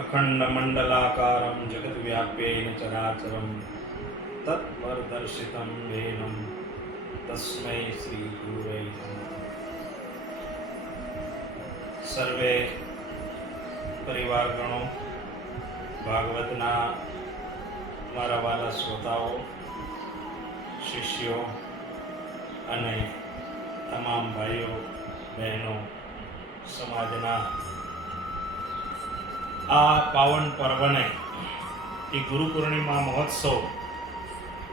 अखण्डमण्डलाकारं जगद्व्याप्येन चराचरं तत्परदर्शितं येनं तस्मै श्रीगुरुवे नमः। सर्वे परिवारगणों, भागवतना मारा वाला श्रोताओ, शिष्यों અને તમામ ભાઈઓ બહેનો, સમાજના આ પાવન પર્વને એ ગુરુ પૂર્ણિમા મહોત્સવ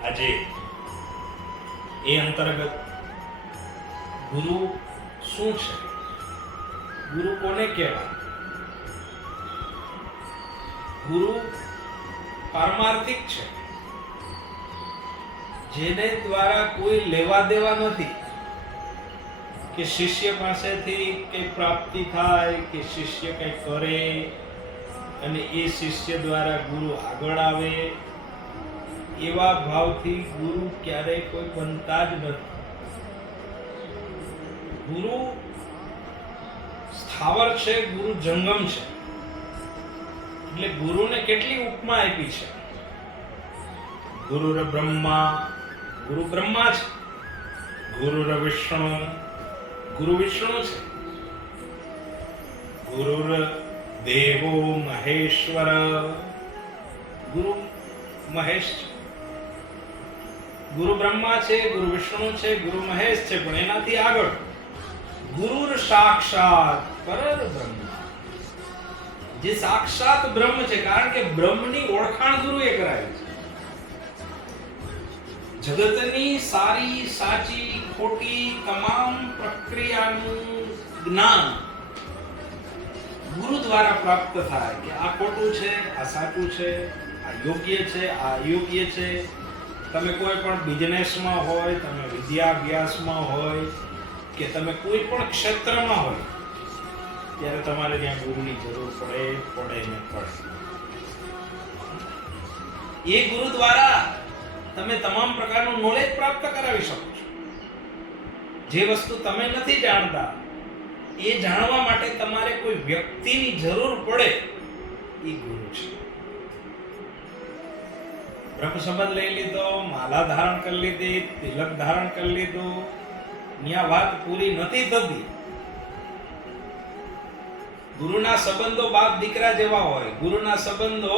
આજે એ અંતર્ગત ગુરુ શું છે, ગુરુ કોને કહેવાય? ગુરુ પારમાર્થિક છે, જેને દ્વારા કોઈ લેવા દેવા નથી કે શિષ્ય પાસેથી કંઈ પ્રાપ્તિ થાય કે શિષ્ય કંઈ કરે અને એ શિષ્ય દ્વારા ગુરુ આગળ આવે, એવા ભાવથી ગુરુ ક્યારેય કોઈ બનતા જ નથી. ગુરુ સ્થાવર છે, ગુરુ જંગમ છે. એટલે ગુરુને કેટલી ઉપમા આપી છે. ગુરુર બ્રહ્મા, ગુરુ બ્રહ્મા છે. ગુરુર વિષ્ણુ, ગુરુ વિષ્ણુ છે. ગુરુર દેવો મહેશ્વર, ગુરુ મહેશ છે. ગુરુ બ્રહ્મા છે, ગુરુ વિષ્ણુ છે, ગુરુ મહેશ છે, પણ એનાથી આગળ ગુરુર સાક્ષાત પરબ્રહ્મ, જે સાક્ષાત બ્રહ્મ છે. કારણ કે બ્રહ્મની ઓળખાણ ગુરુએ કરાવી છે. જગતની સારી સાચી ખોટી તમામ પ્રક્રિયાનું જ્ઞાન ગુરુ દ્વારા પ્રાપ્ત થાય કે આ ખોટું છે, આ સાચું છે, આ યોગ્ય છે, આ અયોગ્ય છે. તમે કોઈ પણ બિઝનેસમાં હોય, તમે વિદ્યાભ્યાસમાં હોય કે તમે કોઈ પણ ક્ષેત્રમાં હોય, ત્યારે તમારે ત્યાં ગુરુની જરૂર પડે ને પડે. એ ગુરુ દ્વારા તમે તમામ પ્રકારનું નોલેજ પ્રાપ્ત કરાવી શકો છો. જે વસ્તુ તમે નથી જાણતા એ જાણવા માટે તમારે કોઈ વ્યક્તિની જરૂર પડે, એ ગુરુ છે. બ્રહ્મ સંબંધ લઈ લીધો, માલા ધારણ કરી લીધી, તિલક ધારણ કરી લીધું, ત્યાં વાત પૂરી નથી થતી. ગુરુના સંબંધો બાપ દીકરા જેવા હોય, ગુરુના સંબંધો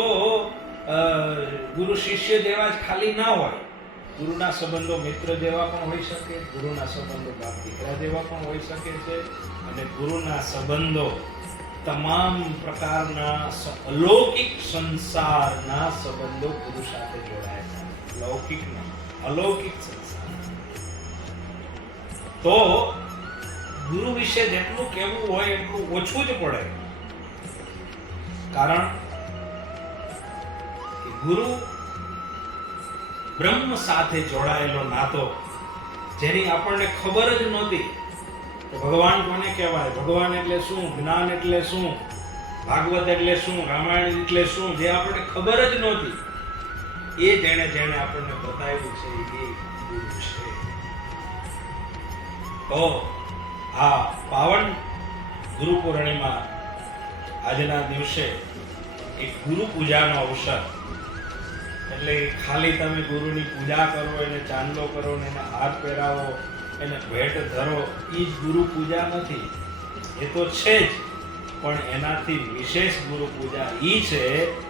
ગુરુ શિષ્ય જેવા જ ખાલી ના હોય. ગુરુના સંબંધો મિત્ર જેવા પણ હોઈ શકે, ગુરુના સંબંધો બાપ દીકરા જેવા પણ હોઈ શકે છે, અને ગુરુના સંબંધો તમામ પ્રકારના અલૌકિક સંસારના સંબંધો ગુરુ સાથે જોડાયેલા. લૌકિક નહીં, અલૌકિક સંસાર. તો ગુરુ વિશે જેટલું કહેવું હોય એટલું ઓછું જ પડે. કારણ ગુરુ બ્રહ્મ સાથે જોડાયેલો નાતો, જેની આપણને ખબર જ નહોતી કે ભગવાન કોને કહેવાય, ભગવાન એટલે શું, જ્ઞાન એટલે શું, ભાગવત એટલે શું, રામાયણ એટલે શું, જે આપણને ખબર જ નહોતી, એ જેણે આપણને બતાવ્યું છે એ ગુરુ છે. તો આ પાવન ગુરુ પૂર્ણિમા આજના દિવસે એક ગુરુ પૂજાનો અવસર. એટલે ખાલી તમે ગુરુની પૂજા કરો, એને ચાંદલો કરો, એને હાર પહેરાવો, એને ભેટ ધરો, એ જ ગુરુ પૂજા નથી. એ તો છે જ, પણ એનાથી વિશેષ ગુરુ પૂજા એ છે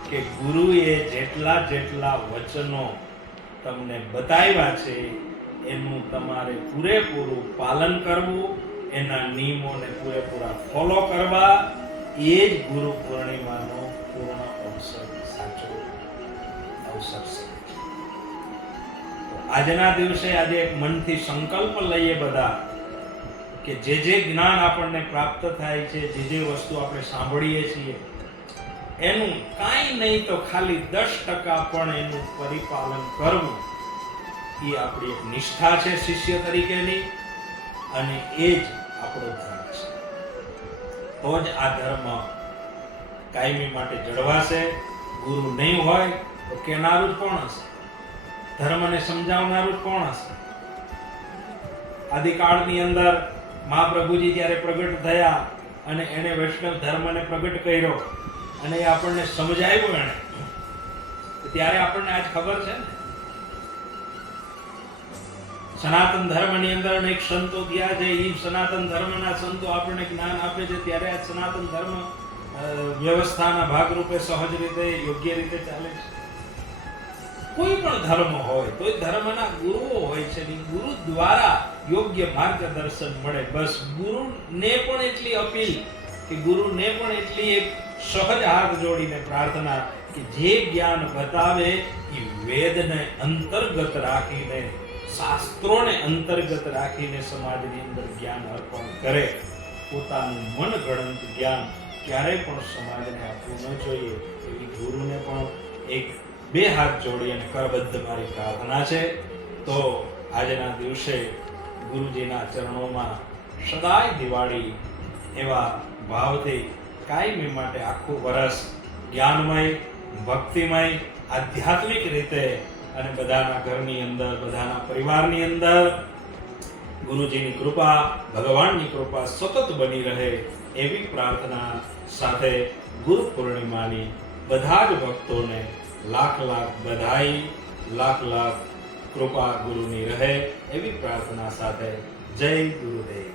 કે ગુરુએ જેટલા વચનો તમને બતાવ્યા છે એનું તમારે પૂરેપૂરું પાલન કરવું, એના નિયમોને પૂરેપૂરા ફોલો કરવા. એ જ ગુરુ પૂર્ણિમાનો પૂર્ણ અવસર, સાચો અવસર છે. આજના દિવસે આજે એક મનથી સંકલ્પ લઈએ બધા કે જે જ્ઞાન આપણને પ્રાપ્ત થાય છે, જે વસ્તુ આપણે સાંભળીએ છીએ, એનું કાંઈ નહીં તો ખાલી 10% પણ એનું પરિપાલન કરવું, એ આપણી એક નિષ્ઠા છે શિષ્ય તરીકેની, અને એ જ આપણો ધર્મ છે. તો જ આ ધર્મ કાયમી માટે જળવાશે. ગુરુ નહીં હોય તો કેનારું જ કોણ હશે? ધર્મને સમજાવનારું જ કોણ હશે? આદિકાળની અંદર મહાપ્રભુજી જ્યારે પ્રગટ થયા અને એને વૈષ્ણવ ધર્મને પ્રગટ કર્યો, અને એ આપણને સમજાવ્યું એણે, ત્યારે આપણને આજ ખબર છે ને. સનાતન ધર્મની અંદર અનેક સંતો થયા છે, એ સનાતન ધર્મના સંતો આપણને જ્ઞાન આપે છે, ત્યારે આ સનાતન ધર્મ વ્યવસ્થાના ભાગરૂપે સહજ રીતે યોગ્ય રીતે ચાલે છે. કોઈ પણ ધર્મ હોય તો ધર્મના ગુરુઓ હોય છે, ગુરુ દ્વારા યોગ્ય માર્ગદર્શન મળે. બસ ગુરુને પણ એટલી અપીલ કે ગુરુને પણ એટલી એક સહજ હાથ જોડીને પ્રાર્થના કે જે જ્ઞાન બતાવે એ વેદને અંતર્ગત રાખીને, શાસ્ત્રોને અંતર્ગત રાખીને સમાજની અંદર જ્ઞાન અર્પણ કરે. પોતાનું મનગણંત જ્ઞાન ક્યારેય પણ સમાજને આપવું ન જોઈએ. એવી ગુરુને પણ એક બે હાથ જોડી અને કરબદ્ધ મારી પ્રાર્થના છે. તો આજના દિવસે ગુરુજીના ચરણોમાં સદાય દિવાળી એવા ભાવથી કાયમી માટે આખું વર્ષ જ્ઞાનમય, ભક્તિમય, આધ્યાત્મિક રીતે અને બધાના ઘરની અંદર, બધાના પરિવારની અંદર ગુરુજીની કૃપા, ભગવાનની કૃપા સતત બની રહે એવી પ્રાર્થના સાથે ગુરુ પૂર્ણિમાની બધા જ ભક્તોને લાખ લાખ બધાઈ, લાખ લાખ કૃપા ગુરુની રહે એવી પ્રાર્થના સાથે જય ગુરુદેવ.